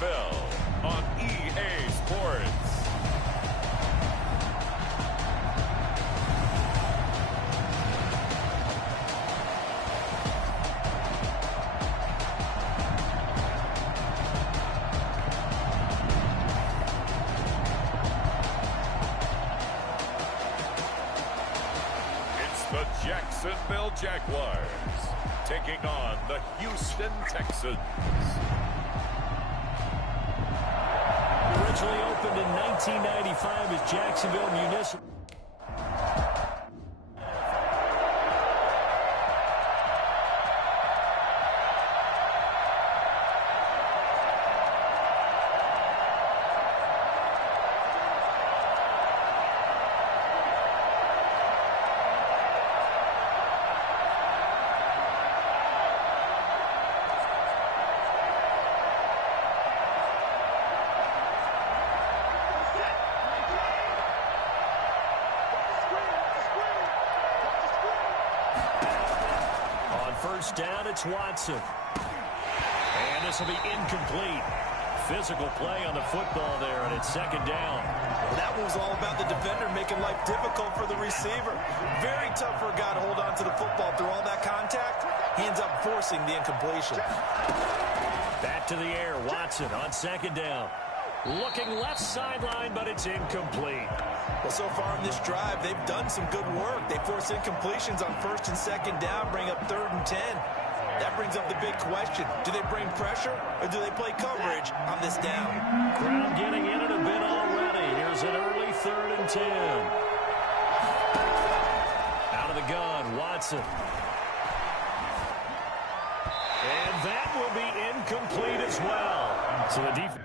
NFL on EA Sports. The Jacksonville Jaguars taking on the Houston Texans. Originally opened in 1995 as Jacksonville Municipal. First down, it's Watson. And this will be incomplete. Physical play on the football there, and it's second down. Well, that was all about the defender making life difficult for the receiver. Very tough for a guy to hold on to the football through all that contact. He ends up forcing the incompletion. Back to the air, Watson on second down. Looking left sideline, but it's incomplete. Well, so far in this drive, they've done some good work. They force incompletions on first and second down, bring up 3rd and 10. That brings up the big question. Do they bring pressure, or do they play coverage on this down? Crowd getting in it a bit already. Here's an early 3rd and 10. Out of the gun, Watson. And that will be incomplete as well. So the defense.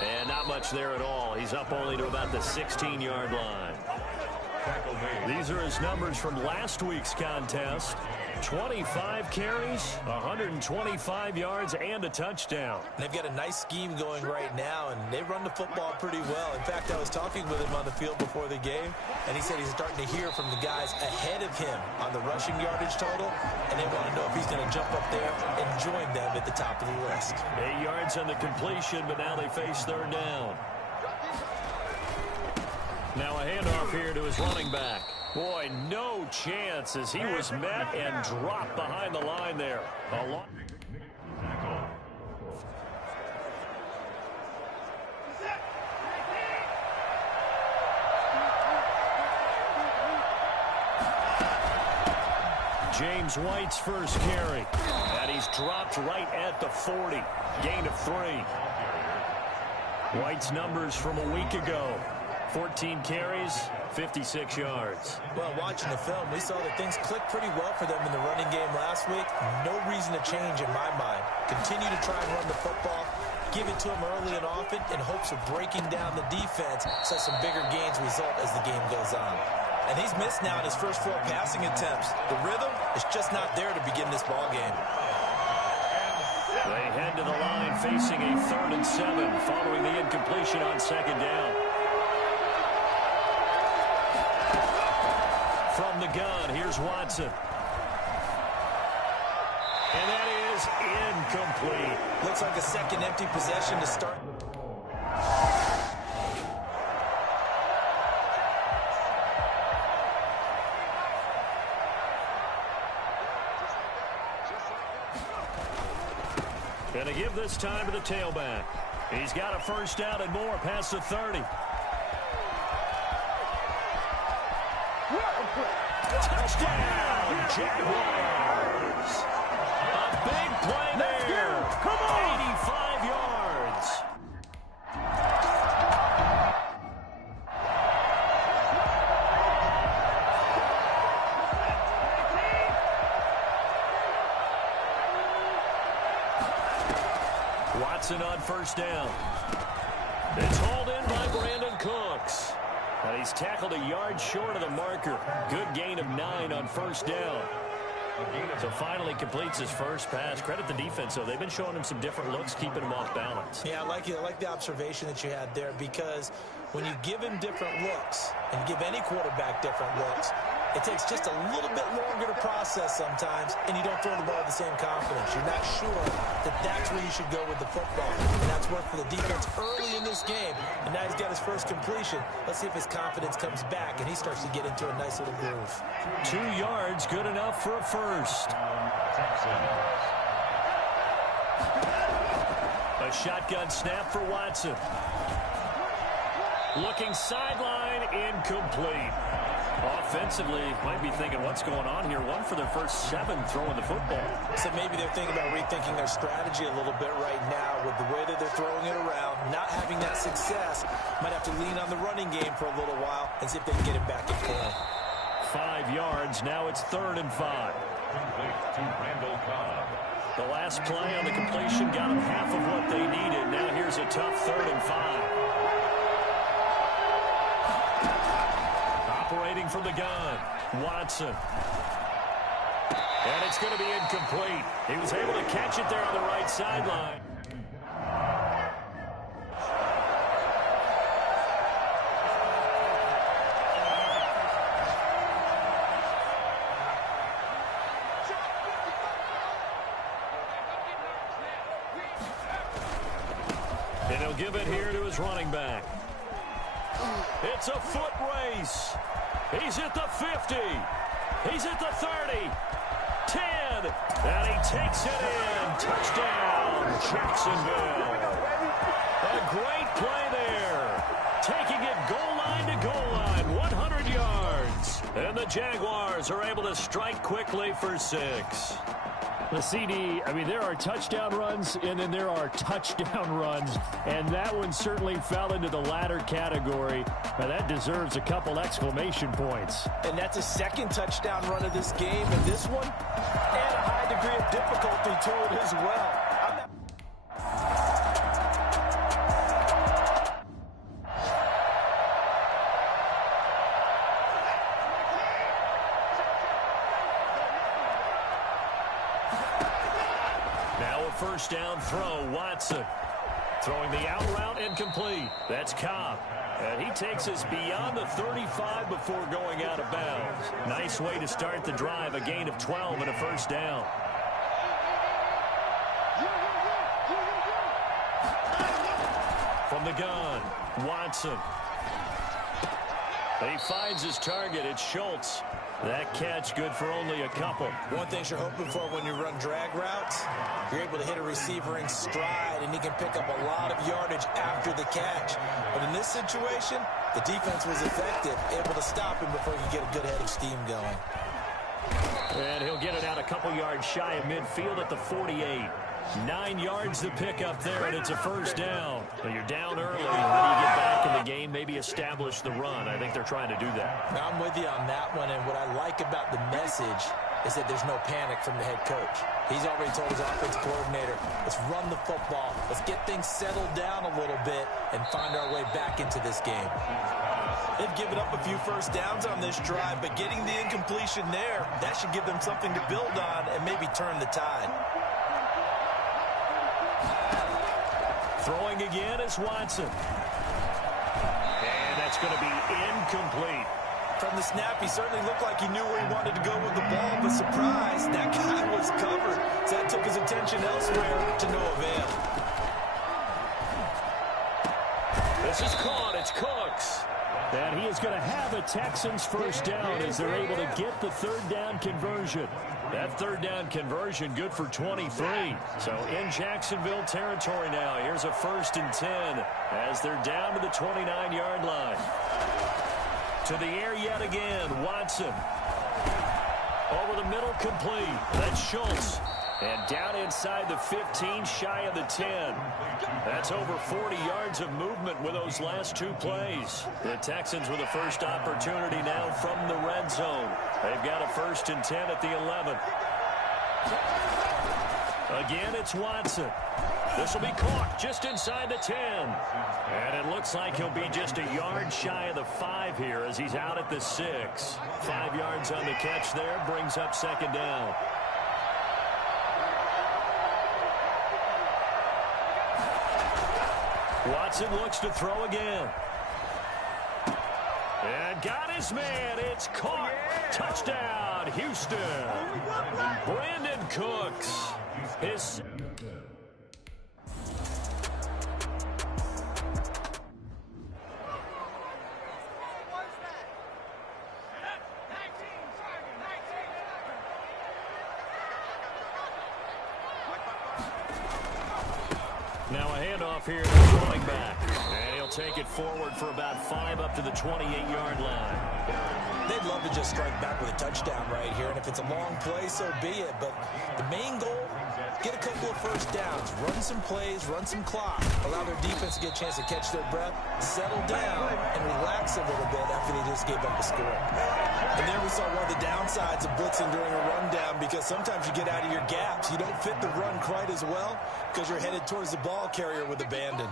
And not much there at all. He's up only to about the 16-yard line. These are his numbers from last week's contest. 25 carries, 125 yards, and a touchdown. They've got a nice scheme going right now, and they run the football pretty well. In fact, I was talking with him on the field before the game, and he said he's starting to hear from the guys ahead of him on the rushing yardage total, and they want to know if he's going to jump up there and join them at the top of the list. 8 yards on the completion, but now they face 3rd down. Now a handoff here to his running back. Boy, no chance as he was met and dropped behind the line there. James White's first carry. And he's dropped right at the 40. Gain of 3. White's numbers from a week ago. 14 carries, 56 yards. Well, watching the film, we saw that things clicked pretty well for them in the running game last week. No reason to change in my mind. Continue to try and run the football, give it to them early and often in hopes of breaking down the defense so some bigger gains result as the game goes on. And he's missed now in his first 4 passing attempts. The rhythm is just not there to begin this ball game. They head to the line facing a 3rd and 7 following the incompletion on second down. From the gun, here's Watson. And that is incomplete. Looks like a second empty possession to start. Gonna give this time to the tailback. He's got a first down and more past the 30. Touchdown, Jaguars! A big play there. Come on! 85 yards. Watson on first down. It's hauled in by Brandon Cooks. And he's tackled a yard short of the marker. Good gain of 9 on first down. So finally completes his first pass. Credit the defense, though. They've been showing him some different looks, keeping him off balance. Yeah, I like the observation that you had there, because when you give him different looks and give any quarterback different looks, it takes just a little bit longer to process sometimes, and you don't throw the ball with the same confidence. You're not sure that that's where you should go with the football. And that's worked for the defense early in this game. And now he's got his first completion. Let's see if his confidence comes back and he starts to get into a nice little groove. 2 yards, good enough for a first. A shotgun snap for Watson. Looking sideline, incomplete. Offensively, might be thinking, what's going on here? 1 for their first 7 throwing the football. So maybe they're thinking about rethinking their strategy a little bit right now with the way that they're throwing it around, not having that success. Might have to lean on the running game for a little while and see if they can get it back in form. 5 yards. Now it's 3rd and 5. The last play on the completion got them half of what they needed. Now here's a tough 3rd and 5. Operating from the gun, Watson. And it's going to be incomplete. He was able to catch it there on the right sideline. And he'll give it here to his running back. It's a foot race. He's at the 50. He's at the 30. 10. And he takes it in. Touchdown, Jacksonville. A great play there. Taking it goal line to goal line. 100 yards. And the Jaguars are able to strike quickly for 6. The CD, I mean, there are touchdown runs, and then there are touchdown runs, and that one certainly fell into the latter category. Now, that deserves a couple exclamation points. And that's a second touchdown run of this game, and this one, and a high degree of difficulty to it as well. First down throw, Watson. Throwing the out route incomplete. That's Cobb. And he takes us beyond the 35 before going out of bounds. Nice way to start the drive. A gain of 12 and a first down. From the gun, Watson. He finds his target. It's Schultz. That catch good for only a couple. One thing you're hoping for when you run drag routes, you're able to hit a receiver in stride, and he can pick up a lot of yardage after the catch. But in this situation, the defense was effective, able to stop him before he could get a good head of steam going. And he'll get it out a couple yards shy of midfield at the 48. 9 yards to pick up there, and it's a first down. Well, you're down early. How do you get back in the game? Maybe establish the run. I think they're trying to do that. Now, I'm with you on that one, and what I like about the message is that there's no panic from the head coach. He's already told his offensive coordinator, let's run the football. Let's get things settled down a little bit and find our way back into this game. They've given up a few first downs on this drive, but getting the incompletion there, that should give them something to build on and maybe turn the tide. Throwing again is Watson. And that's going to be incomplete. From the snap, he certainly looked like he knew where he wanted to go with the ball, but surprise, that guy was covered. So that took his attention elsewhere to no avail. This is caught. It's Cooks. And he is going to have a Texans first down as they're able to get the third down conversion. That third down conversion good for 23. So in Jacksonville territory now. Here's a 1st and 10 as they're down to the 29-yard line. To the air yet again, Watson. Over the middle, complete. That's Schultz. And down inside the 15, shy of the 10. That's over 40 yards of movement with those last 2 plays. The Texans with a first opportunity now from the red zone. They've got a 1st and 10 at the 11. Again, it's Watson. This will be caught just inside the 10. And it looks like he'll be just a yard shy of the 5 here as he's out at the 6. 5 yards on the catch there, brings up 2nd down. Watson looks to throw again. And got his man. It's caught. Touchdown, Houston. Brandon Cooks. His... Now a handoff here to the running back. And he'll take it forward for about 5 up to the 28-yard line. They'd love to just strike back with a touchdown right here, and if it's a long play, so be it. But the main goal, get a couple of first downs, run some plays, run some clock, allow their defense to get a chance to catch their breath, settle down, and relax a little bit after they just gave up a score. And there we saw one of the downsides of blitzing during a rundown, because sometimes you get out of your gaps. You don't fit the run quite as well because you're headed towards the ball carrier with abandon.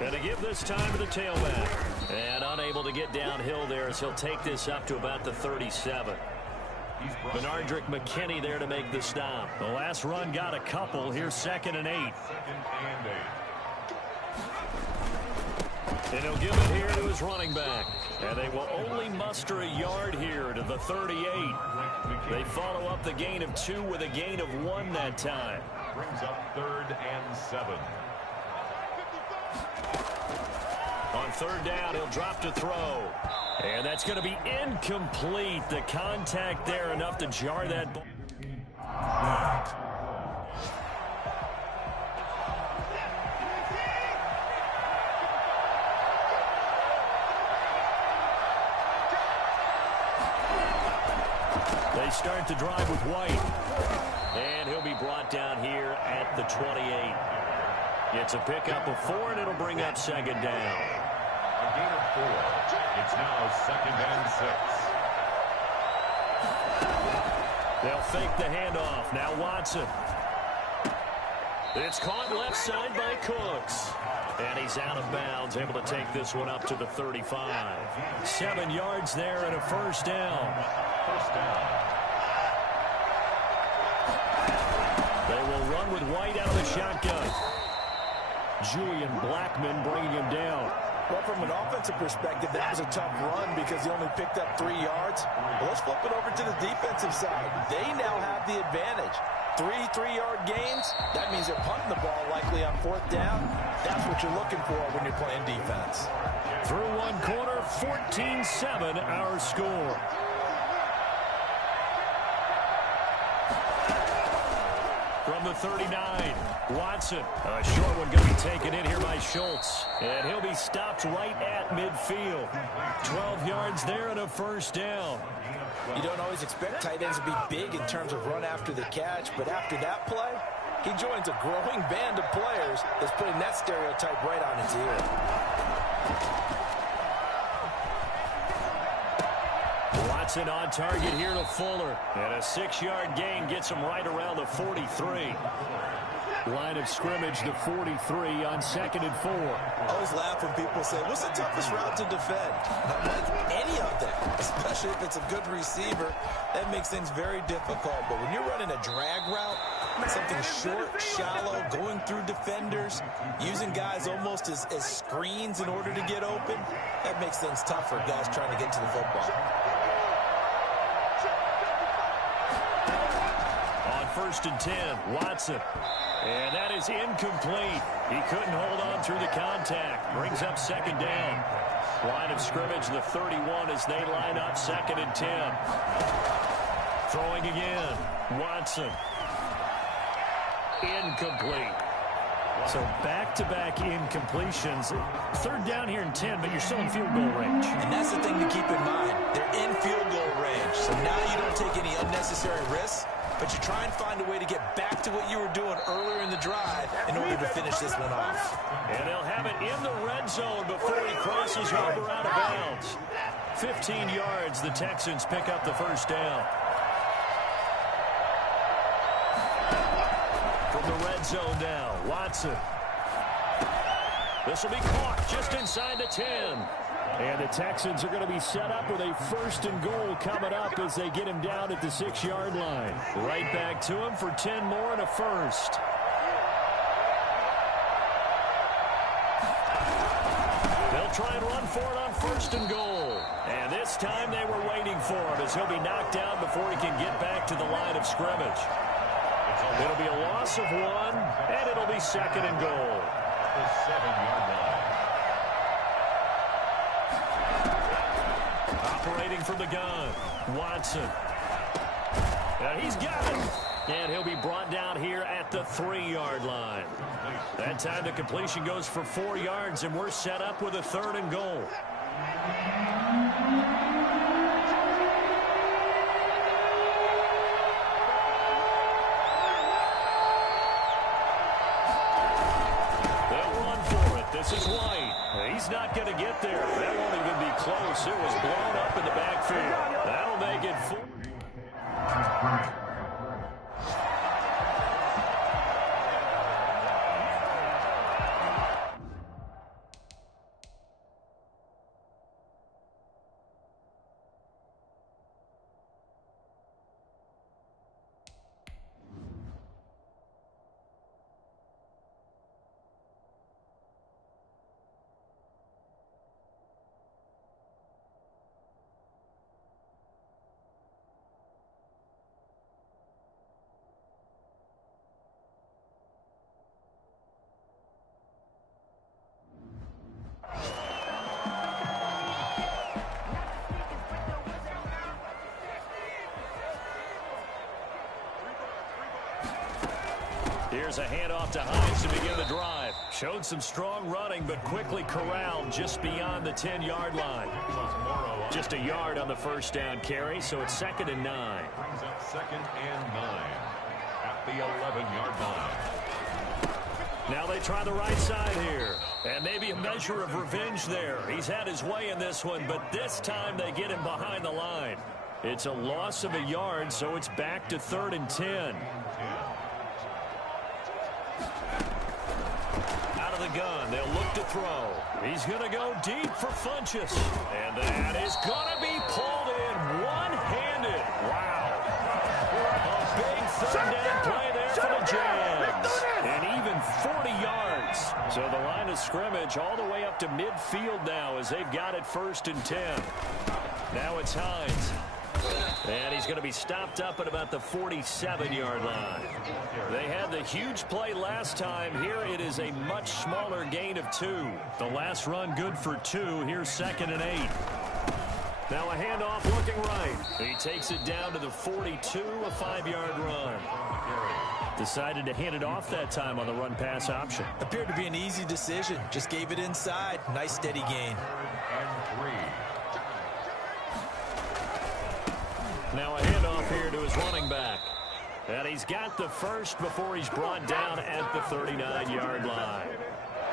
And to give this time to the tailback. And unable to get downhill there as he'll take this up to about the 37. Benardrick McKinney there to make the stop. The last run got a couple. Here's 2nd and 8. And he'll give it here to his running back. And they will only muster a yard here to the 38. They follow up the gain of 2 with a gain of 1 that time. Brings up 3rd and 7. On 3rd down, he'll drop to throw. And that's going to be incomplete. The contact there enough to jar that ball. They start the drive with White. And he'll be brought down here at the 28. It's a pickup of 4, and it'll bring up 2nd down. A gain of 4. It's now 2nd and 6. They'll fake the handoff. Now Watson. It's caught left side by Cooks. And he's out of bounds, able to take this one up to the 35. 7 yards there and a 1st down. First down. They will run with White out of the shotgun. Julian Blackman bringing him down. Well, from an offensive perspective, that was a tough run because he only picked up 3 yards. Well, let's flip it over to the defensive side. They now have the advantage. 3 3-yard gains, that means they're punting the ball likely on 4th down. That's what you're looking for when you're playing defense. Through 1 quarter, 14-7 our score. From the 39, Watson. A short one going to be taken in here by Schultz. And he'll be stopped right at midfield. 12 yards there and a 1st down. You don't always expect tight ends to be big in terms of run after the catch, but after that play, he joins a growing band of players that's putting that stereotype right on its ear. Watson on target here to Fuller. And a 6-yard gain gets him right around the 43. Line of scrimmage, the 43 on 2nd and 4. I always laugh when people say, what's the toughest route to defend? Not like any of them, especially if it's a good receiver. That makes things very difficult. But when you're running a drag route, something short, shallow, going through defenders, using guys almost as screens in order to get open, that makes things tough for guys trying to get to the football. On 1st and 10, Watson. And that is incomplete. He couldn't hold on through the contact. Brings up 2nd down. Line of scrimmage, the 31 as they line up 2nd and 10. Throwing again. Watson. Incomplete. So back-to-back incompletions. 3rd down here and 10, but you're still in field goal range. And that's the thing to keep in mind. They're in field goal range. So now you don't take any unnecessary risks, but you try and find a way to get back to what you were doing earlier in the drive in order to finish this one off. And they'll have it in the red zone before he crosses over out of bounds. 15 yards, the Texans pick up the 1st down. From the red zone now, Watson. This will be caught just inside the 10. And the Texans are going to be set up with a 1st and goal coming up as they get him down at the 6-yard line. Right back to him for 10 more and a first. They'll try and run for it on 1st and goal. And this time they were waiting for him as he'll be knocked down before he can get back to the line of scrimmage. It'll be a loss of 1, and it'll be 2nd and goal. The 7-yard line. Operating from the gun, Watson. And he's got it. And he'll be brought down here at the 3-yard line. That time the completion goes for 4 yards, and we're set up with a 3rd and goal. They'll run for it. This is White. He's not going to get there. That won't even be close. It was blown up in the backfield. That'll make it 4. Here's a handoff to Hines to begin the drive. Showed some strong running, but quickly corralled just beyond the 10-yard line. Just a yard on the 1st down carry, so it's 2nd and 9. Brings up 2nd and 9 at the 11-yard line. Now they try the right side here. And maybe a measure of revenge there. He's had his way in this one, but this time they get him behind the line. It's a loss of a yard, so it's back to 3rd and 10. The gun. They'll look to throw. He's going to go deep for Funchess. And that is going to be pulled in one-handed. Wow. A big 3rd down play there for the Jags. And even 40 yards. So the line of scrimmage all the way up to midfield now as they've got it 1st and 10. Now it's Hines. And he's going to be stopped up at about the 47-yard line. They had the huge play last time. Here it is a much smaller gain of 2. The last run good for 2. Here's 2nd and 8. Now a handoff looking right. He takes it down to the 42, a 5-yard run. Decided to hand it off that time on the run-pass option. Appeared to be an easy decision. Just gave it inside. Nice steady gain. And 3. Now a handoff here to his running back. And he's got the first before he's brought down at the 39-yard line.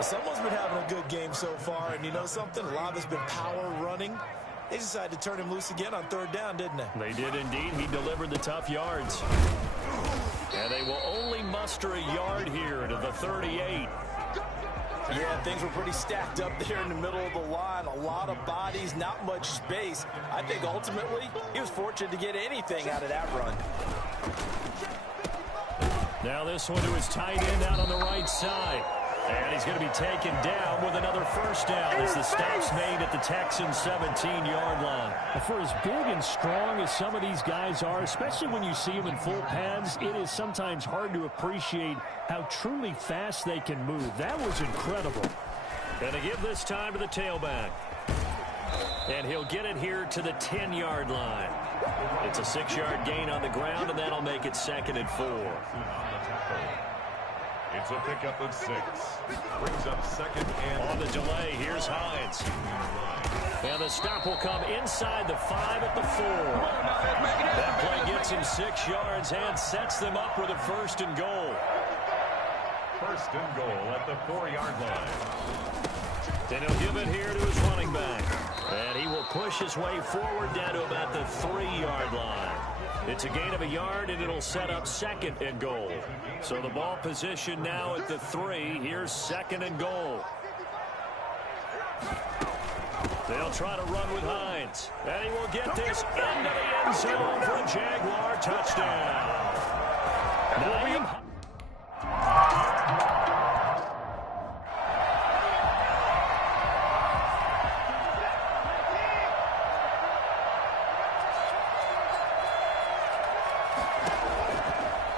Someone's been having a good game so far, and you know something? A lot of it's been power running. They decided to turn him loose again on 3rd down, didn't they? They did indeed. He delivered the tough yards. And they will only muster a yard here to the 38. Yeah, things were pretty stacked up there in the middle of the line. A lot of bodies, not much space. I think ultimately he was fortunate to get anything out of that run. Now this one to his tight end out on the right side. And he's going to be taken down with another 1st down as the stop's made at the Texans' 17-yard line. For as big and strong as some of these guys are, especially when you see them in full pads, it is sometimes hard to appreciate how truly fast they can move. That was incredible. And to give this time to the tailback. And he'll get it here to the 10-yard line. It's a 6-yard gain on the ground, and that'll make it 2nd and 4. It's a pickup of 6. Brings up 2nd and... On the delay, here's Hines. And the stop will come inside the 5 at the 4. That play gets him 6 yards and sets them up with a 1st and goal. 1st and goal at the 4-yard line. And he'll give it here to his running back. And he will push his way forward down to about the 3-yard line. It's a gain of a yard, and it'll set up 2nd and goal. So the ball position now at the 3. Here's 2nd and goal. They'll try to run with Hines. And he will get this into the end zone for a Jaguar touchdown.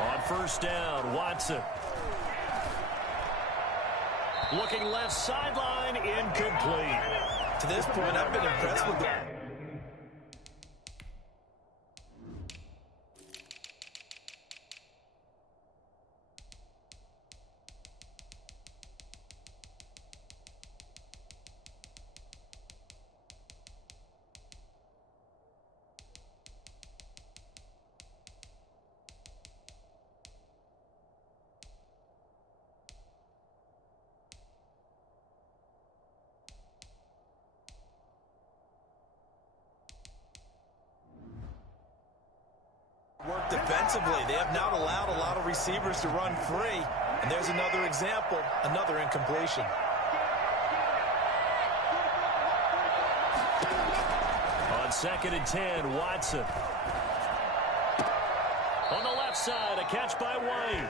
On first down, Watson. Looking left sideline, incomplete. To this point, I've been impressed with the... work defensively. They have not allowed a lot of receivers to run free. And there's another example, another incompletion. On 2nd and 10, Watson. On the left side, a catch by White.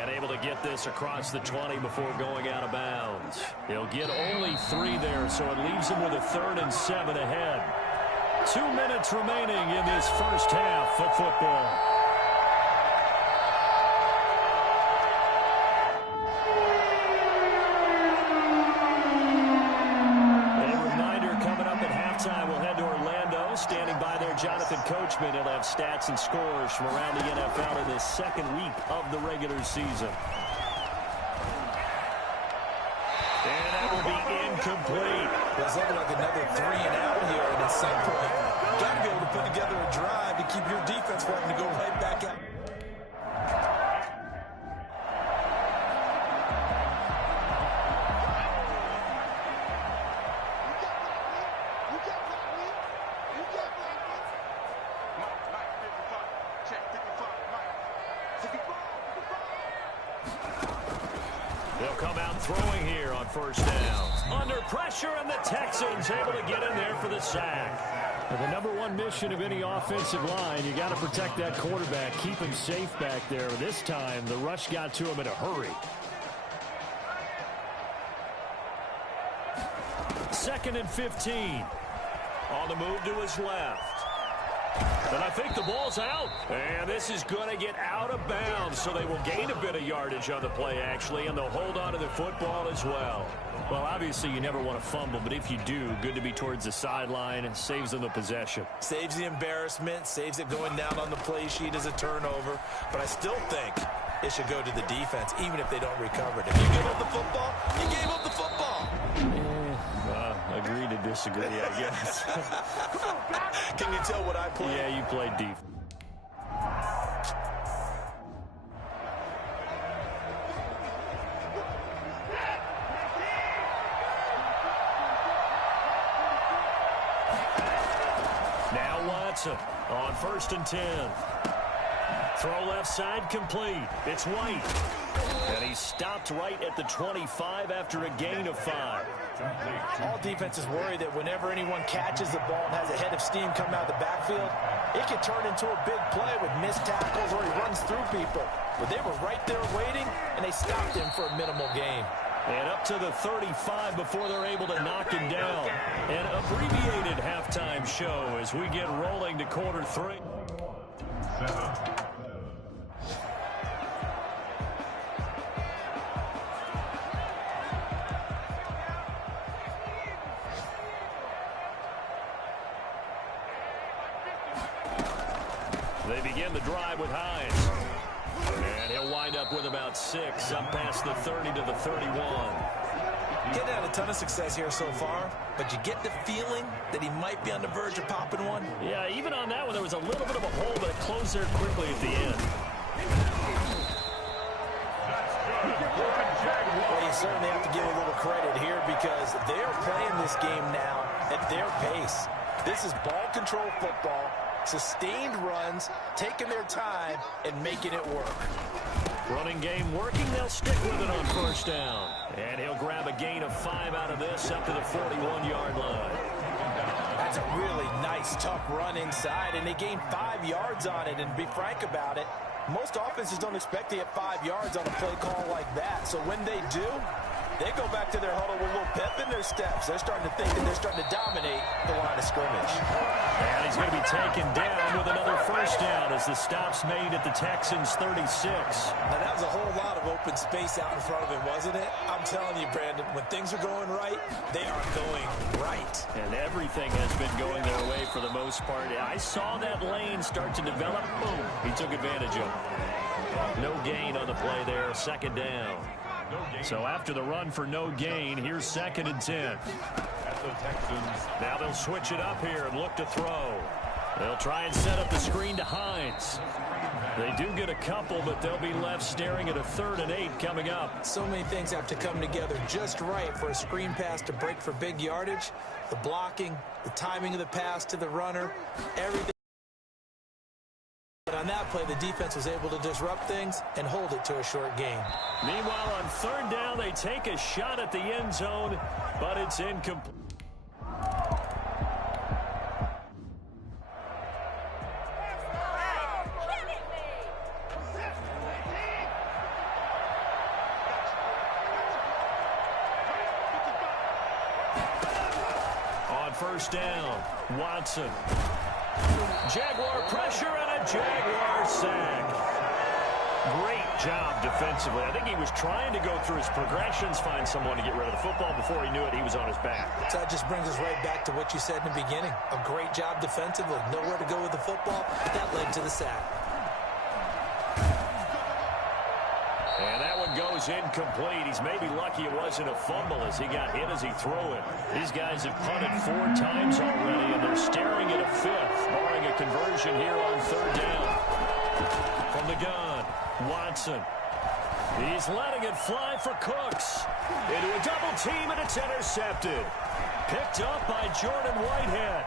And able to get this across the 20 before going out of bounds. He'll get only 3 there, so it leaves him with a 3rd and 7 ahead. 2 minutes remaining in this first half of football. A reminder coming up at halftime, we'll head to Orlando. Standing by there, Jonathan Coachman. He'll have stats and scores from around the NFL in this second week of the regular season. And that will be incomplete. It's looking like another 3 and out here, and at some point, you got to be able to put together a drive to keep your defense from having to go right back out. They'll come out throwing here on first down. Under pressure, and the Texans able to get in there for the sack. Well, the number one mission of any offensive line, you got to protect that quarterback, keep him safe back there. This time, the rush got to him in a hurry. 2nd and 15. On the move to his left. And I think the ball's out. And this is going to get out of bounds, so they will gain a bit of yardage on the play, actually, and they'll hold on to the football as well. Well, obviously, you never want to fumble, but if you do, good to be towards the sideline. Saves them the possession. Saves the embarrassment, saves it going down on the play sheet as a turnover. But I still think it should go to the defense, even if they don't recover it. If you give up the football, you gave up the football. Agree to disagree, I guess. Can you tell what I played? Yeah, you played deep. Now Watson on 1st and 10. Throw left side complete. It's White. And he stopped right at the 25 after a gain of 5. All defenses worry that whenever anyone catches the ball and has a head of steam come out of the backfield, it can turn into a big play with missed tackles or he runs through people. But they were right there waiting, and they stopped him for a minimal gain. And up to the 35 before they're able to knock him down. An abbreviated halftime show as we get rolling to quarter 3. They begin the drive with Hines. And he'll wind up with about 6, up past the 30 to the 31. Getting had a ton of success here so far, but you get the feeling that he might be on the verge of popping one. Yeah, even on that one, there was a little bit of a hole, but it closed there quickly at the end. Well, you certainly have to give a little credit here because they're playing this game now at their pace. This is ball control football. Sustained runs, taking their time, and making it work. Running game working, they'll stick with it on first down. And he'll grab a gain of 5 out of this up to the 41-yard line. That's a really nice, tough run inside, and they gained 5 yards on it. And to be frank about it, most offenses don't expect to get 5 yards on a play call like that. So when they do, they go back to their huddle with a little pep in their steps. They're starting to think that they're starting to dominate the line of scrimmage. And he's going to be taken down with another first down as the stop's made at the Texans' 36. Now, that was a whole lot of open space out in front of him, wasn't it? I'm telling you, Brandon, when things are going right, they are going right. And everything has been going their way for the most part. I saw that lane start to develop. Boom. He took advantage of it. No gain on the play there. Second down. So after the run for no gain, here's 2nd and 10. Now they'll switch it up here and look to throw. They'll try and set up the screen to Hines. They do get a couple, but they'll be left staring at a 3rd and 8 coming up. So many things have to come together just right for a screen pass to break for big yardage. The blocking, the timing of the pass to the runner, everything. But on that play, the defense was able to disrupt things and hold it to a short gain. Meanwhile, on 3rd down, they take a shot at the end zone, but it's incomplete. On 1st down, Watson. Jaguar pressure and a Jaguar sack. Great job defensively. I think he was trying to go through his progressions, find someone to get rid of the football. Before he knew it, he was on his back. So that just brings us right back to what you said in the beginning. A great job defensively. Nowhere to go with the football. That led to the sack. And that one goes incomplete. He's maybe lucky it wasn't a fumble as he got hit as he threw it. These guys have punted 4 times already, and they're staring at a 5th, barring a conversion here on 3rd down. From the gun, Watson. He's letting it fly for Cooks. Into a double team, and it's intercepted. Picked up by Jordan Whitehead.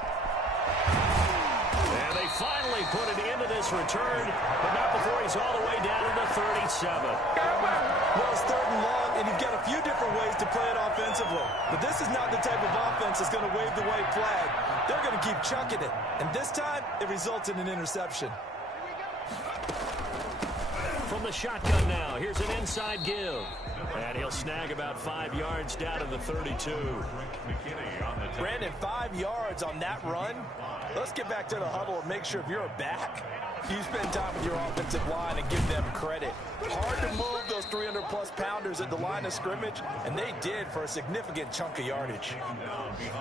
And they finally put it into this return, but not before he's all the way down to the 37. Well, it's 3rd and long, and you've got a few different ways to play it offensively. But this is not the type of offense that's going to wave the white flag. They're going to keep chucking it. And this time, it results in an interception. From the shotgun now, here's an inside give. And he'll snag about 5 yards down to the 32. Brandon, 5 yards on that run. Let's get back to the huddle and make sure if you're a back, you spend time with your offensive line and give them credit. Hard to move those 300-plus pounders at the line of scrimmage, and they did for a significant chunk of yardage.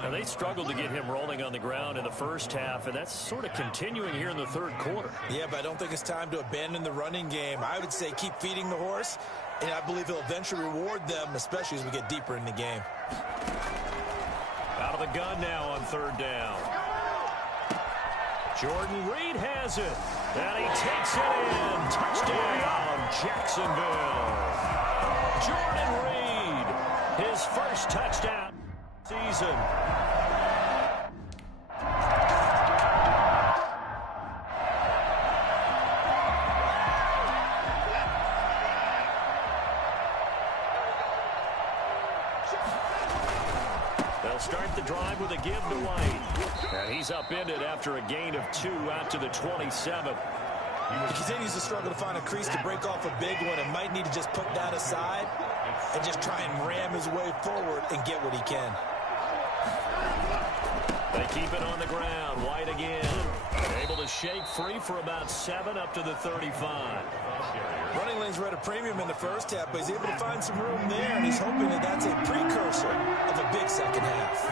Now, they struggled to get him rolling on the ground in the first half, and that's sort of continuing here in the 3rd quarter. Yeah, but I don't think it's time to abandon the running game. I would say keep feeding the horse, and I believe he'll eventually reward them, especially as we get deeper in the game. Out of the gun now on 3rd down. Jordan Reed has it, and he takes it in. Touchdown, Jacksonville. Jordan Reed, his first touchdown season. They'll start the drive with a give to White. And he's upended after a gain of 2 out to the 27. He continues to struggle to find a crease to break off a big one and might need to just put that aside and just try and ram his way forward and get what he can. They keep it on the ground. White again. Able to shake free for about 7 up to the 35. Running lanes were at a premium in the first half, but he's able to find some room there, and he's hoping that that's a precursor of a big second half.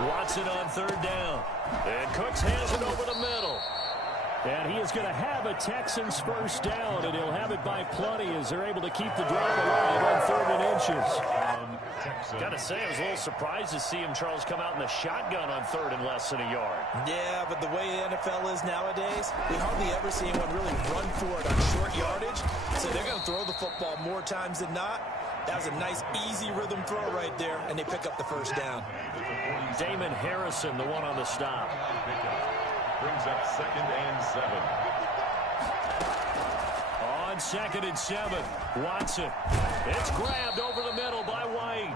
Watson on 3rd down. And Cooks has it over the middle. And he is going to have a Texans first down, and he'll have it by plenty as they're able to keep the drive alive on 3rd and inches. Got to say, I was a little surprised to see him, Charles, come out in the shotgun on 3rd and less than a yard. Yeah, but the way the NFL is nowadays, we hardly ever see anyone really run for it on short yardage. So they're going to throw the football more times than not. That was a nice, easy rhythm throw right there, and they pick up the first down. Damon Harrison, the one on the stop. Brings up 2nd and 7. On 2nd and 7, Watson. It's grabbed over the middle by White.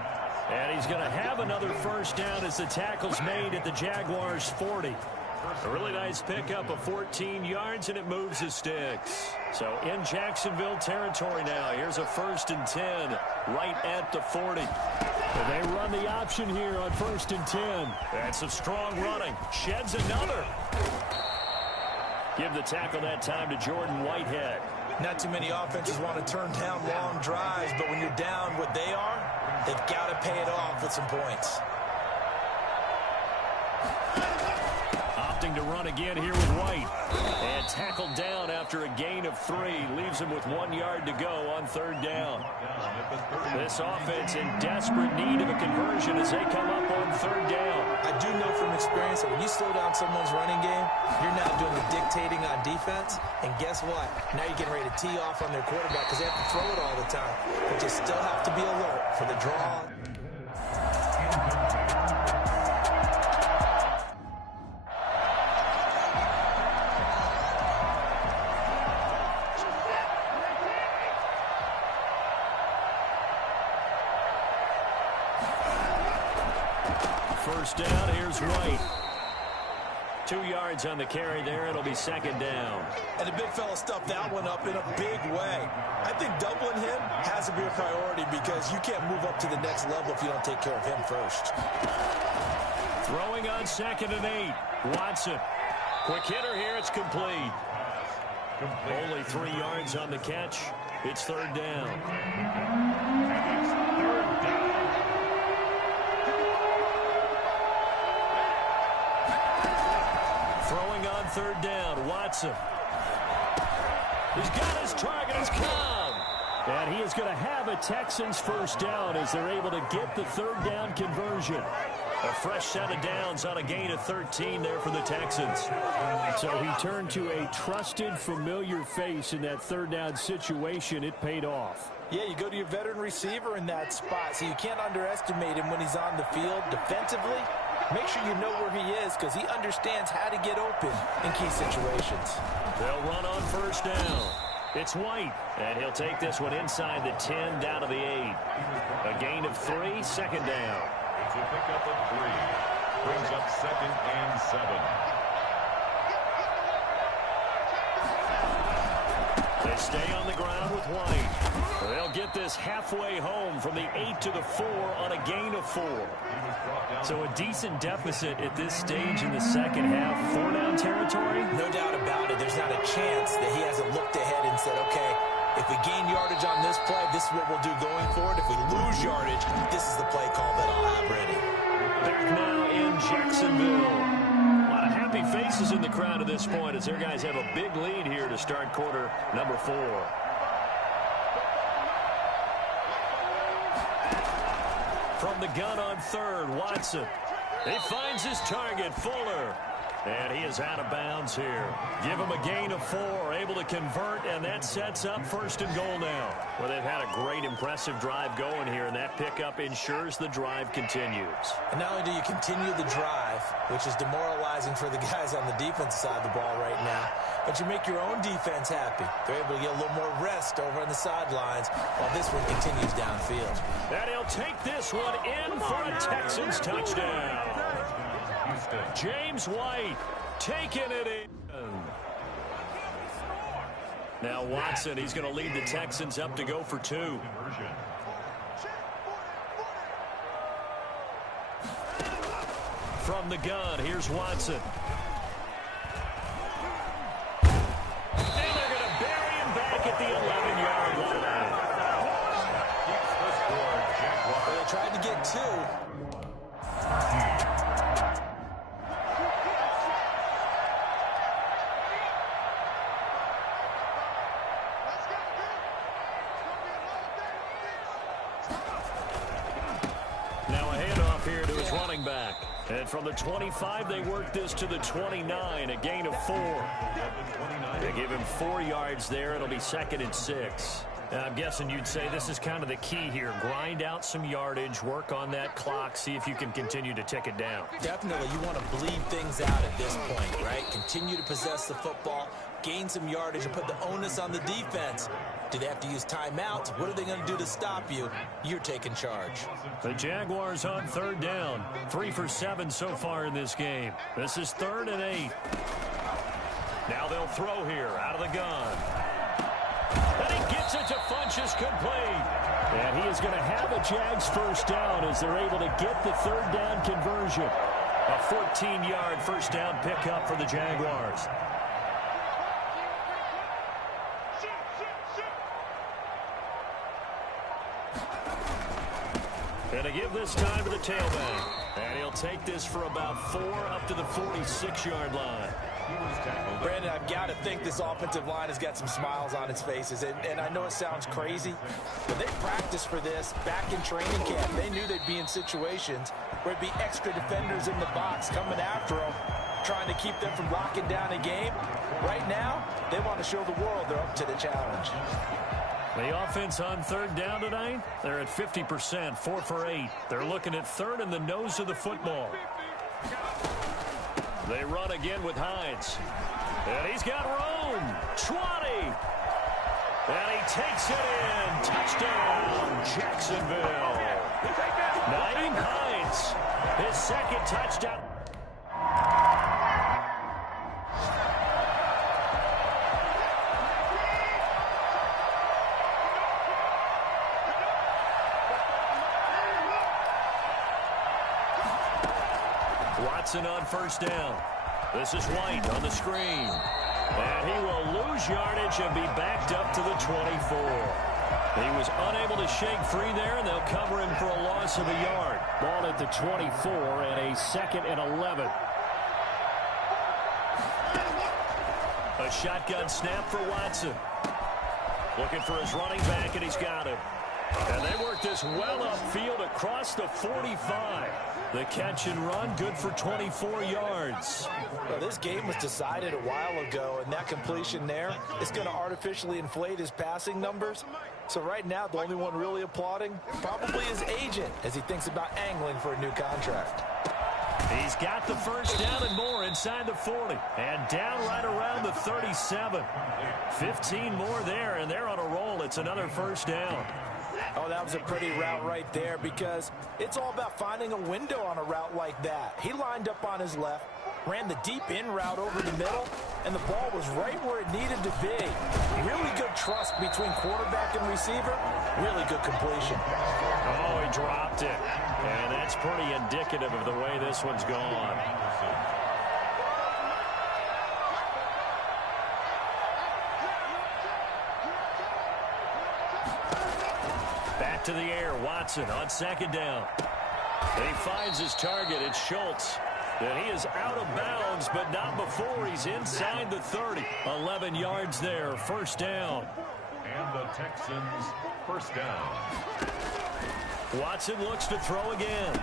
And he's going to have another first down as the tackle's made at the Jaguars' 40. A really nice pickup of 14 yards, and it moves the sticks. So in Jacksonville territory now. Here's a 1st and 10 right at the 40. And they run the option here on 1st and 10. That's some strong running. Sheds another. Give the tackle that time to Jordan Whitehead. Not too many offenses want to turn down long drives, but when you're down what they are, they've got to pay it off with some points. Opting to run again here with White. And tackled down after a gain of 3. Leaves him with 1 yard to go on 3rd down. This offense in desperate need of a conversion as they come up on 3rd down. I do know from experience that when you slow down someone's running game, you're now doing the dictating on defense. And guess what? Now you're getting ready to tee off on their quarterback because they have to throw it all the time. But you still have to be alert for the draw. First down, here's White. 2 yards on the carry there. It'll be 2nd down. And the big fella stuffed that one up in a big way. I think doubling him has to be a priority because you can't move up to the next level if you don't take care of him first. Throwing on 2nd and 8. Watson. Quick hitter here. It's complete. Only 3 yards on the catch. It's 3rd down. Throwing on 3rd down, Watson. He's got his target, it's come. And he is going to have a Texans first down as they're able to get the 3rd down conversion. A fresh set of downs on a gain of 13 there for the Texans. So he turned to a trusted, familiar face in that 3rd down situation. It paid off. Yeah, you go to your veteran receiver in that spot, so you can't underestimate him when he's on the field defensively. Make sure you know where he is because he understands how to get open in key situations. They'll run on 1st down. It's White, and he'll take this one inside the 10 down to the 8. A gain of 3, 2nd down. It's a pickup of 3. Brings up 2nd and 7. They stay on the ground with White. They'll get this halfway home from the 8 to the 4 on a gain of 4. So a decent deficit at this stage in the second half. 4-down territory? No doubt about it. There's not a chance that he hasn't looked ahead and said, okay, if we gain yardage on this play, this is what we'll do going forward. If we lose yardage, this is the play call that I'll have ready. Back now in Jacksonville. A lot of happy faces in the crowd at this point as their guys have a big lead here to start quarter number 4. From the gun on 3rd, Watson. He finds his target, Fuller. And he is out of bounds here. Give him a gain of 4, able to convert, and that sets up 1st and goal now. Well, they've had a great, impressive drive going here, and that pickup ensures the drive continues. And not only do you continue the drive, which is demoralizing for the guys on the defense side of the ball right now, but you make your own defense happy. They're able to get a little more rest over on the sidelines while this one continues downfield. And he'll take this one in for a Texans touchdown. James White taking it in. Now Watson, he's going to lead the Texans up to go for 2. From the gun, here's Watson. And they're going to bury him back at the 11-yard line. Well, they tried to get 2. Back. And from the 25, they work this to the 29, a gain of 4. They give him 4 yards there. It'll be 2nd and 6. I'm guessing you'd say this is kind of the key here. Grind out some yardage, work on that clock, see if you can continue to tick it down. Definitely, you want to bleed things out at this point, right? Continue to possess the football, gain some yardage, and put the onus on the defense. Do they have to use timeouts? What are they going to do to stop you? You're taking charge. The Jaguars on third down. 3 for 7 so far in this game. This is 3rd and 8. Now they'll throw here out of the gun. And he gets it to Funchess complete. And he is going to have a Jags first down as they're able to get the third down conversion. A 14-yard first down pickup for the Jaguars. And to give this time to the tailback. And he'll take this for about 4 up to the 46-yard line. Brandon, I've got to think this offensive line has got some smiles on its faces. And I know it sounds crazy, but they practiced for this back in training camp. They knew they'd be in situations where it'd be extra defenders in the box coming after them, trying to keep them from locking down a game. Right now, they want to show the world they're up to the challenge. The offense on third down tonight, they're at 50%, 4 for 8. They're looking at third in the nose of the football. They run again with Hines. And he's got room. 20. And he takes it in. Touchdown, Jacksonville. Naeem Hines, his second touchdown. Watson on first down. This is White on the screen. And he will lose yardage and be backed up to the 24. He was unable to shake free there, and they'll cover him for a loss of a yard. Ball at the 24 and a 2nd and 11. A shotgun snap for Watson. Looking for his running back, and he's got him. And they work this well upfield across the 45. The catch and run, good for 24 yards. Well, this game was decided a while ago, and that completion there is going to artificially inflate his passing numbers. So right now, the only one really applauding probably his agent as he thinks about angling for a new contract. He's got the first down and more inside the 40. And down right around the 37. 15 more there, and they're on a roll. It's another first down. Oh, that was a pretty route right there because it's all about finding a window on a route like that. He lined up on his left, ran the deep in route over the middle, and the ball was right where it needed to be. Really good trust between quarterback and receiver. Really good completion. Oh, he dropped it. And that's pretty indicative of the way this one's gone. Back to the air, Watson on second down. And he finds his target, it's Schultz. And he is out of bounds, but not before he's inside the 30. 11 yards there, first down. And the Texans, first down. Watson looks to throw again.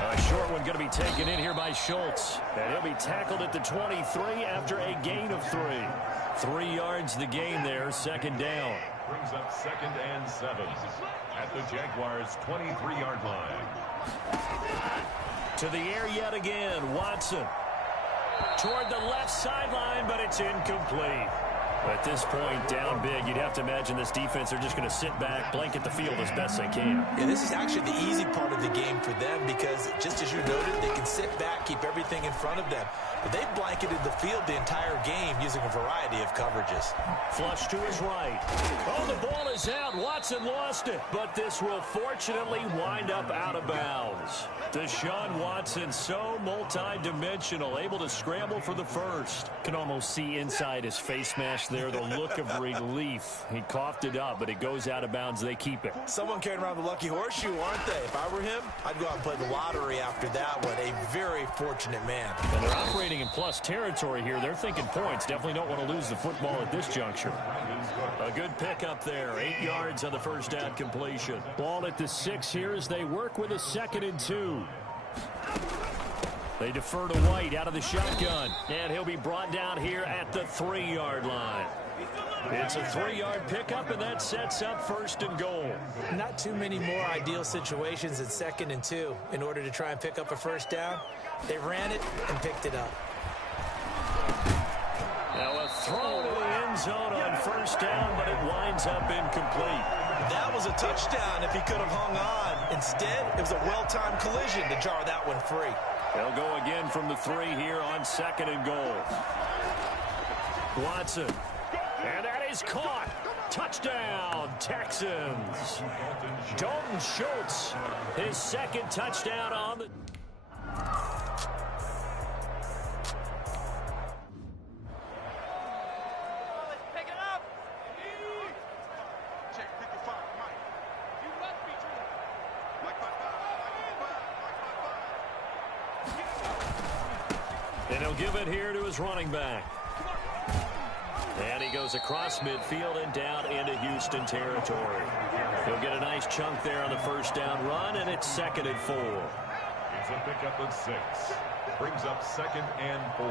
A short one going to be taken in here by Schultz. And he'll be tackled at the 23 after a gain of 3. 3 yards the gain there, second down. Brings up 2nd and 7 at the Jaguars' 23-yard line. To the air yet again, Watson. Toward the left sideline, but it's incomplete. At this point, down big, you'd have to imagine this defense are just going to sit back, blanket the field as best they can. Yeah, this is actually the easy part of the game for them because, just as you noted, they can sit back, keep everything in front of them. But they've blanketed the field the entire game using a variety of coverages. Flush to his right. Oh, the ball is out. Watson lost it. But this will fortunately wind up out of bounds. Deshaun Watson, so multi-dimensional, able to scramble for the first. Can almost see inside his face mask there, the look of relief. He coughed it up, but it goes out of bounds. They keep it. Someone carrying around the lucky horseshoe, aren't they? If I were him, I'd go out and play the lottery after that one. A very fortunate man. And they're operating in plus territory here. They're thinking points. Definitely don't want to lose the football at this juncture. A good pickup there. 8 yards on the first down completion. Ball at the 6 here as they work with a 2nd and 2. They defer to White out of the shotgun. And he'll be brought down here at the 3-yard line. It's a 3-yard pickup, and that sets up 1st and goal. Not too many more ideal situations at 2nd and 2 in order to try and pick up a 1st down. They ran it and picked it up. Now a throw to the end zone on 1st down, but it winds up incomplete. That was a touchdown if he could have hung on. Instead, it was a well-timed collision to jar that one free. They'll go again from the 3 here on 2nd and goal. Watson. And that is caught. Touchdown, Texans. Dalton Schultz, his 2nd touchdown on the... And he'll give it here to his running back. And he goes across midfield and down into Houston territory. He'll get a nice chunk there on the 1st down run, and it's 2nd and 4. It's a pickup of 6. Brings up 2nd and 4.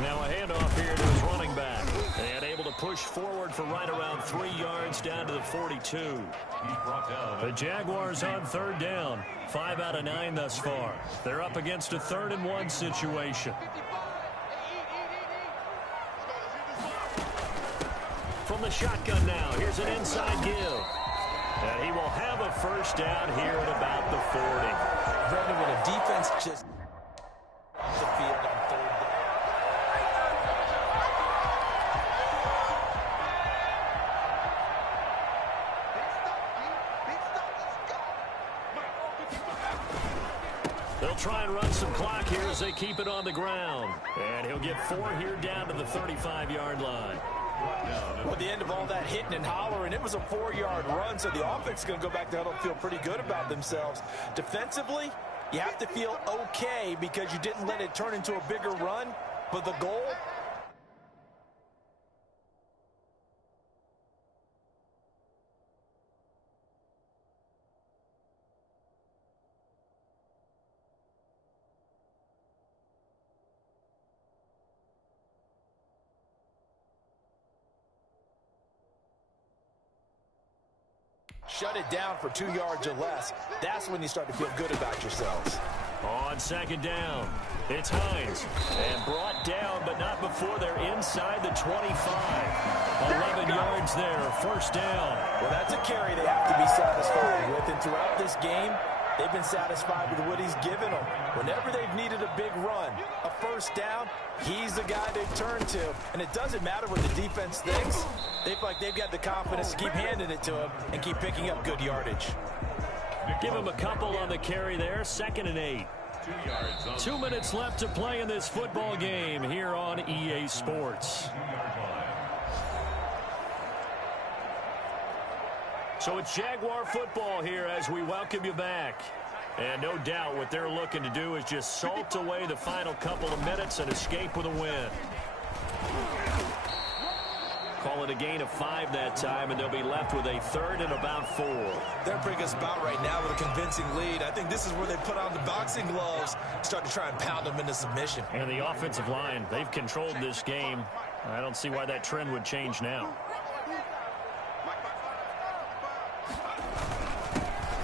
Now a handoff here to his running back. And able to push forward for right around 3 yards down to the 42. The Jaguars on 3rd down. 5 out of 9 thus far. They're up against a 3rd and 1 situation. From the shotgun now, here's an inside give. And he will have a 1st down here at about the 40. Brandon, when a defense just the field on 3rd down. They'll try and run some clock here as they keep it on the ground. And he'll get 4 here down to the 35-yard line. At the end of all that hitting and hollering, it was a 4-yard run, so the offense is going to go back to huddle and feel pretty good about themselves. Defensively, you have to feel okay because you didn't let it turn into a bigger run, but the goal... Shut it down for 2 yards or less. That's when you start to feel good about yourselves. On 2nd down, it's Hines. And brought down, but not before they're inside the 25. 11 yards there, 1st down. Well, that's a carry they have to be satisfied with. And throughout this game, they've been satisfied with what he's given them. Whenever they've needed a big run, a 1st down, he's the guy they've turned to. And it doesn't matter what the defense thinks. They feel like they've got the confidence to keep handing it to him and keep picking up good yardage. Give him a couple on the carry there, 2nd and 8. 2 minutes left to play in this football game here on EA Sports. So it's Jaguar football here as we welcome you back. And no doubt what they're looking to do is just salt away the final couple of minutes and escape with a win. Call it a gain of 5 that time, and they'll be left with a 3rd and about 4. They're bringing us about right now with a convincing lead. I think this is where they put on the boxing gloves, start to try and pound them into submission. And the offensive line, they've controlled this game. I don't see why that trend would change now.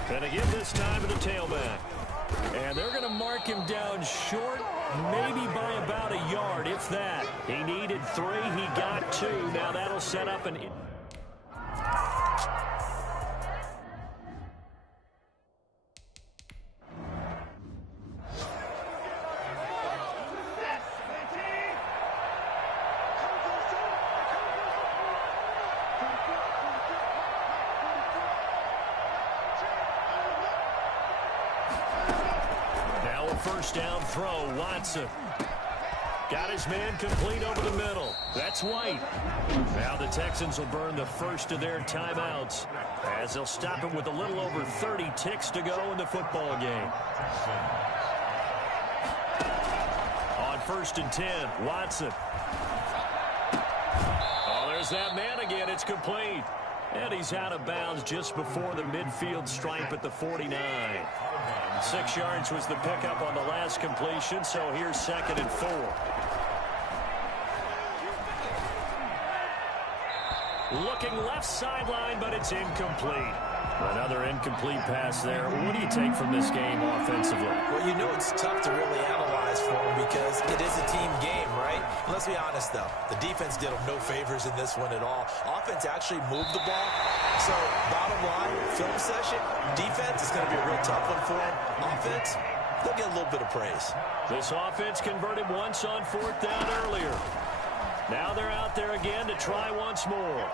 And again this time to the tailback. And they're going to mark him down short, maybe by about a yard, if that. He needed 3, he got 2. Now that'll set up an... First down throw, Watson. Got his man complete over the middle. That's White. Now the Texans will burn the first of their timeouts as they'll stop him with a little over 30 ticks to go in the football game. On 1st and 10, Watson. Oh, there's that man again. It's complete. And he's out of bounds just before the midfield stripe at the 49. 6 yards was the pickup on the last completion, so here's 2nd and 4. Looking left sideline, but it's incomplete. Another incomplete pass there. What do you take from this game offensively? Well, you know it's tough to really analyze for them because it is a team game, right? And let's be honest, though. The defense did them no favors in this one at all. Offense actually moved the ball. So, bottom line, film session, defense is going to be a real tough one for them. Offense, they'll get a little bit of praise. This offense converted once on 4th down earlier. Now they're out there again to try once more.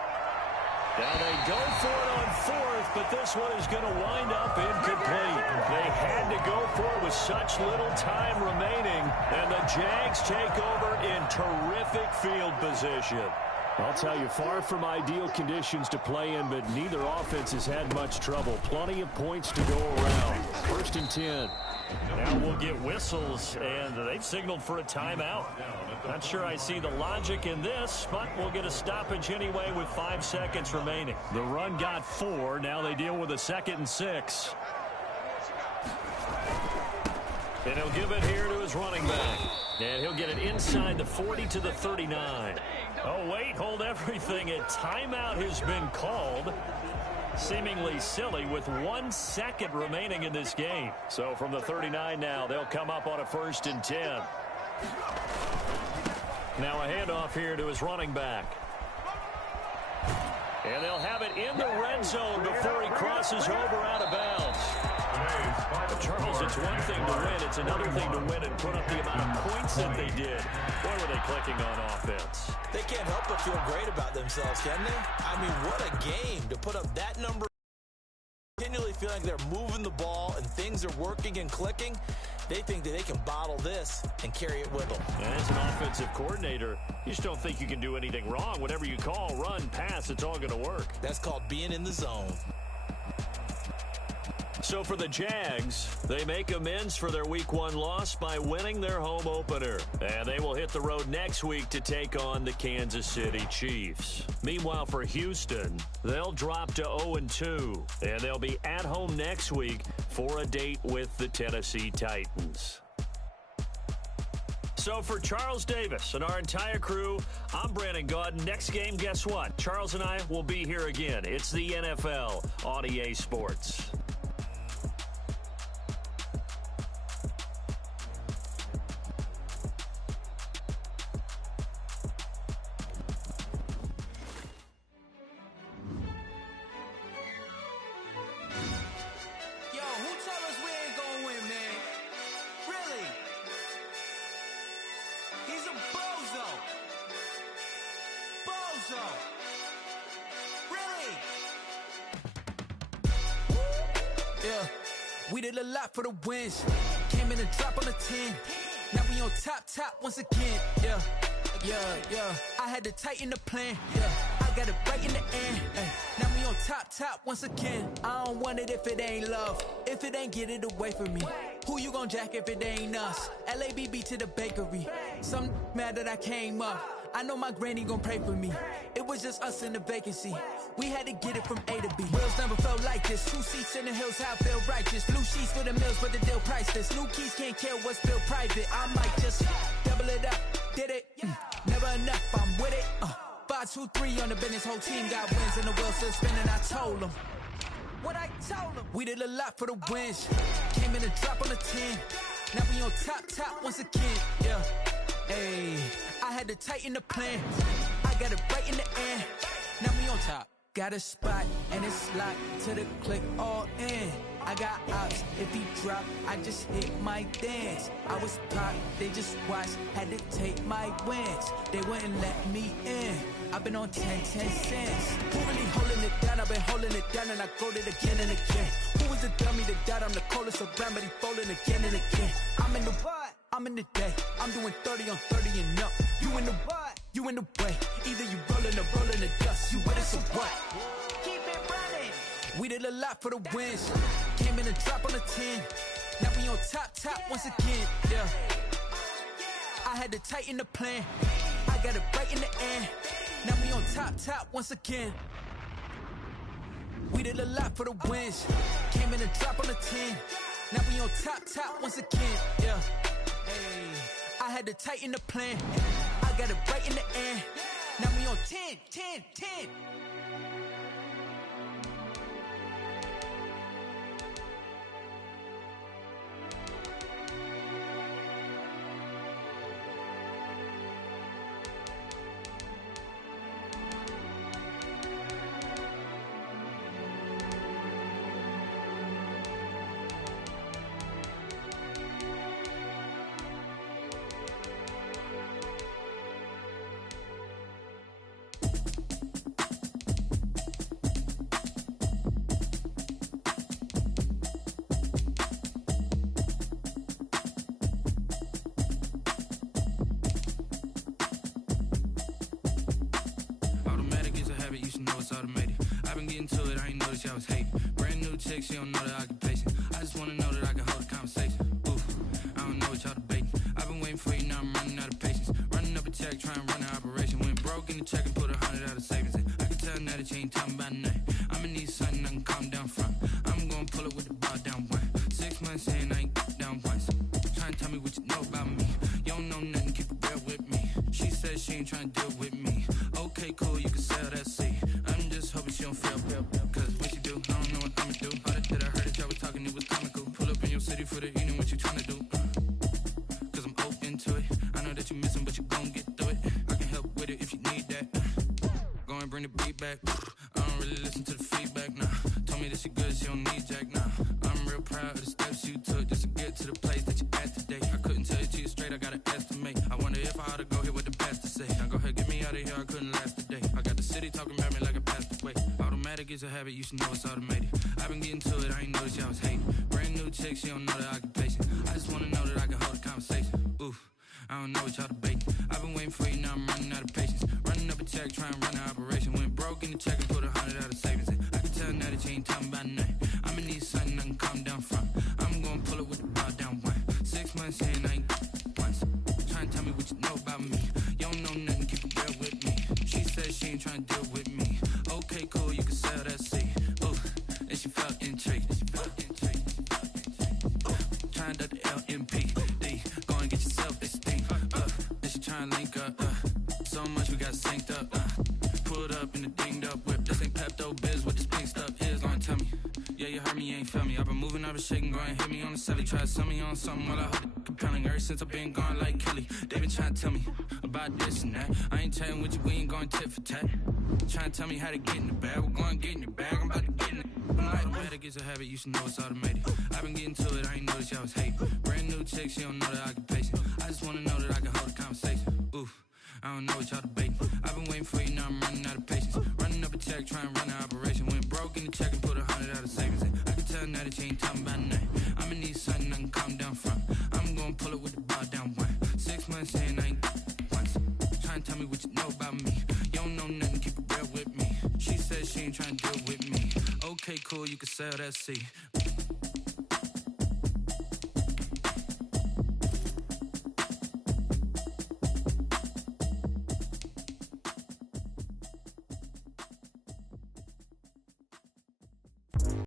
Now they go for it on 4th, but this one is going to wind up incomplete. They had to go for it with such little time remaining, and the Jags take over in terrific field position. I'll tell you, far from ideal conditions to play in, but neither offense has had much trouble. Plenty of points to go around. 1st and 10. Now we'll get whistles, and they've signaled for a timeout. Not sure I see the logic in this, but we'll get a stoppage anyway with 5 seconds remaining. The run got 4. Now they deal with a 2nd and 6. And he'll give it here to his running back. And he'll get it inside the 40 to the 39. Oh, wait, hold everything. A timeout has been called. Seemingly silly with 1 second remaining in this game. So from the 39 now, they'll come up on a 1st and 10. Now a handoff here to his running back. And they'll have it in the red zone before he crosses over out of bounds. Charles, it's one thing to win. It's another thing to win and put up the amount of points that they did. Boy, were they clicking on offense. They can't help but feel great about themselves, can they? I mean, what a game to put up that number. Continually feeling they're moving the ball and things are working and clicking. They think that they can bottle this and carry it with them. And as an offensive coordinator, you just don't think you can do anything wrong. Whatever you call, run, pass, it's all going to work. That's called being in the zone. So for the Jags, they make amends for their Week 1 loss by winning their home opener. And they will hit the road next week to take on the Kansas City Chiefs. Meanwhile, for Houston, they'll drop to 0-2. And they'll be at home next week for a date with the Tennessee Titans. So for Charles Davis and our entire crew, I'm Brandon Gaudin. Next game, guess what? Charles and I will be here again. It's the NFL on EA Sports. We did a lot for the wins. Came in and drop on the 10. Now we on top once again. Yeah. I had to tighten the plan. Yeah, I got it right in the end. Now we on top once again. I don't want it if it ain't love. If it ain't, get it away from me. Who you gon' jack if it ain't us? LABB to the bakery. Some mad that I came up. I know my granny gon' pray for me. It was just us in the vacancy. We had to get it from A to B. Wheels never felt like this. 2 seats in the hills, how I feel righteous. Blue sheets for the mills, but the deal priceless. New keys can't care what's still private. I might just double it up. Did it? Never enough, I'm with it. 5, 2, 3 on the business. Whole team got wins and the wheels still spinning. I told them what I told them. We did a lot for the wins. Came in and drop on the 10. Now we on top once again. Yeah. Hey, I had to tighten the plan. I got it right in the end. Now we on top. Got a spot and it's locked to the click all in. I got ops, if he drop, I just hit my dance. I was pop, they just watched, had to take my wins. They wouldn't let me in. I've been on 10 cents. Who really holding it down? I've been holding it down and I go it again and again. Who was the dummy that died? I'm the coldest around, but he folding again and again. I'm in the what? I'm in the day. I'm doing 30 on 30 and up. You in the what? You in the way. Either you rolling or rolling the dust. You with us or what? Keep it running. We did a lot for the wins. Came in and drop on the 10. Now we on top once again. Yeah. I had to tighten the plan. I got it right in the end. Now we on top once again. We did a lot for the wins. Came in and drop on the 10. Now we on top once again. Yeah. Hey, I had to tighten the plan. I got it right in the end. Now we on 10. 10. Automated. I've been getting to it, I ain't noticed y'all was hating. Brand new chick, she don't know the occupation. I just wanna know that I can hold a conversation. Oof, I don't know what y'all debating. I've been waiting for you, now I'm running out of patience. Running up a check, trying to run an operation. Went broke in the check and put 100 out of savings in. I can tell now that you ain't talking about nothing. I'ma need something I can calm down from. I'm gonna pull it with the bar down one. 6 months in, I ain't down once. Trying to tell me what you know about me. You don't know nothing, keep it real with me. She said she ain't trying to deal with me. Okay, cool, you can sell that seat. I'm just hoping she don't fail, cause when she do, I don't know what I'ma do. All that I heard that y'all was talking, it was comical. Pull up in your city for the evening, what you tryna do? Cause I'm open to it. I know that you missing, but you gon' get through it. I can help with it if you need that. Go and bring the beat back. I don't really listen to the feedback, nah. Told me that she good, she don't need jack, nah. I'm real proud of the steps you took just to get to the place that you at today. I couldn't tell you to you straight, I gotta estimate. I wonder if I ought to go here with the best to say. Now go ahead, get me out of here, I couldn't last today. I got the city talking about me like I passed away. Automatic is a habit, you should know it's automated. I've been getting to it, I ain't noticed y'all was hating. Brand new chick, she don't know the occupation. I just wanna know that I can hold a conversation. Oof, I don't know what y'all debating. I've been waiting for you, now I'm running out of patience. Running up a check, trying to run an operation. Went broke in the check and put 100 out of savings in. I can tell now that you ain't talking about nothing. I'ma need something I can calm down from. I'm gonna pull it with the bar down one. 6 months in, I ain't once. Trying to tell me what you know about me. You don't know nothing, keep it real with me. She said she ain't trying to deal with me. Okay, cool, you can sell that seat. Ooh, and she felt intrigued. Trying to the LMPD. Go and get yourself this thing. And she trying to link up. So much we got synced up. Pulled up in the dinged up whip. This ain't Pepto Biz, what this pink stuff is. Go and tell me. Yeah, you heard me, you ain't felt me. I've been moving, I've been shaking, go and hit me on the celly. Try to sell me on something while I hold it compelling. Ever since I've been gone like Kelly, they been trying to tell me about this and that. I ain't chatting with you, we ain't going tit for tat. Trying to tell me how to get in the bag. We're going to get in the bag, I'm about to get in it. Automatic is a habit, you should know it's automated. I've been getting to it, I ain't noticed y'all was hating. Brand new chick, she don't know the occupation. I just wanna know that I can hold a conversation. Oof, I don't know what y'all debating. I've been waiting for you, now I'm running out of patience. Running up a check, trying to run an operation. Went broke in the check and put 100 out of savings in. I can tell now that you ain't talking about nothing. I'ma need something I can calm down from. I'm gonna pull it with the bar down one. 6 months in, I ain't once. Trying to tell me what you know about me. You don't know nothing, keep it real with me. She said she ain't trying to deal with me. Okay, cool, you can sell that seat.